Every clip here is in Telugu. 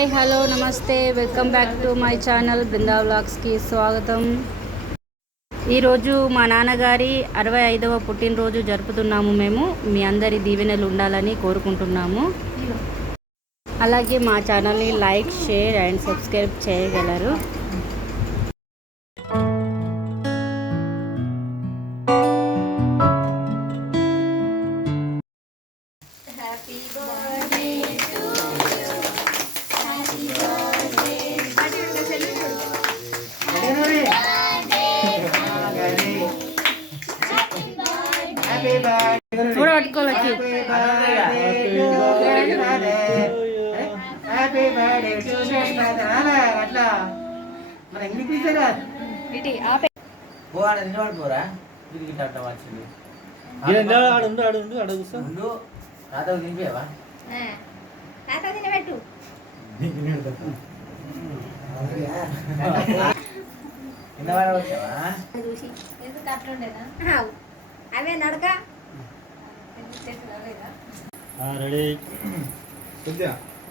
హాయ్ హలో నమస్తే. Welcome back to my channel Brinda వ్లాగ్స్కి స్వాగతం. ఈరోజు మా నాన్నగారి అరవై ఐదవ పుట్టినరోజు జరుపుతున్నాము మేము. మీ అందరి దీవెనలు ఉండాలని కోరుకుంటున్నాము. అలాగే మా ఛానల్ని లైక్ షేర్ అండ్ సబ్స్క్రైబ్ చేయగలరు. కూడా పట్టుకోవచ్చు అట్లా. మరి ఎందుకు తీసారా? ఆడ నిలబడి పోరా. ఇట్లా అట్లా వచ్చింది. ఆడుండు ఆడుండు ఆడ కూర్చో. ముందు నాతో తినిపోయావా తాత తినబెట్టు. కింద వాడ వచ్చావా? చూసి. ఎందుకు అట్లుండేనా అవే నడక. రెడీ.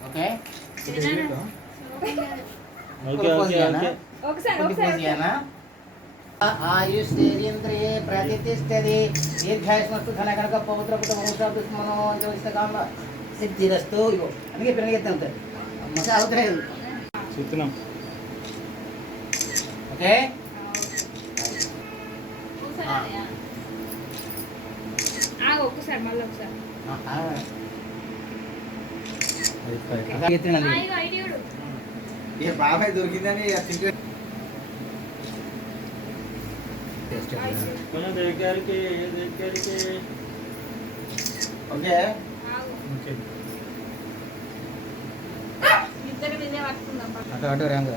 ఓకే. ఆయుష్ేంద్రియే ప్రతిష్టది. దీర్ఘాయుష్మస్తు ధన కనుక పౌత్ర జ్యోతిస్తకామ సిద్ధిరస్తు. ఇగో అందుకే మసా అవుతలేదు చెప్తున్నాం. ఓకే. ఆగు ఒక్కసారి మళ్ళీ ఒకసారి. బాబాయ్ దొరికిందని ఇక తింటే కొంచెం దగ్గరికి దగ్గరికి? ఓకే. అటు అటు రాంగ్.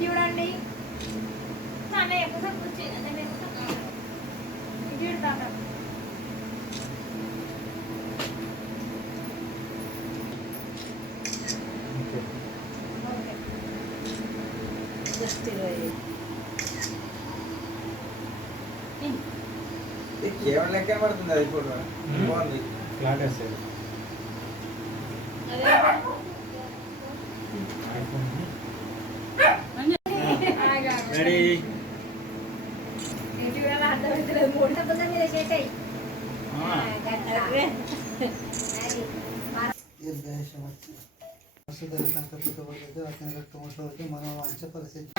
చూడండి. ఒకసారి జస్ట్ ఇరవై కేవలం లెక్క పడుతుంది అది ఇప్పుడు. బాగుంది. ఫ్లాట్ రెడీ ఇటు చూడాలి అర్థమవుతలేదు మూడు బుద్ధం మీద చేసాయి మనం వాంఛ పరిస్థితి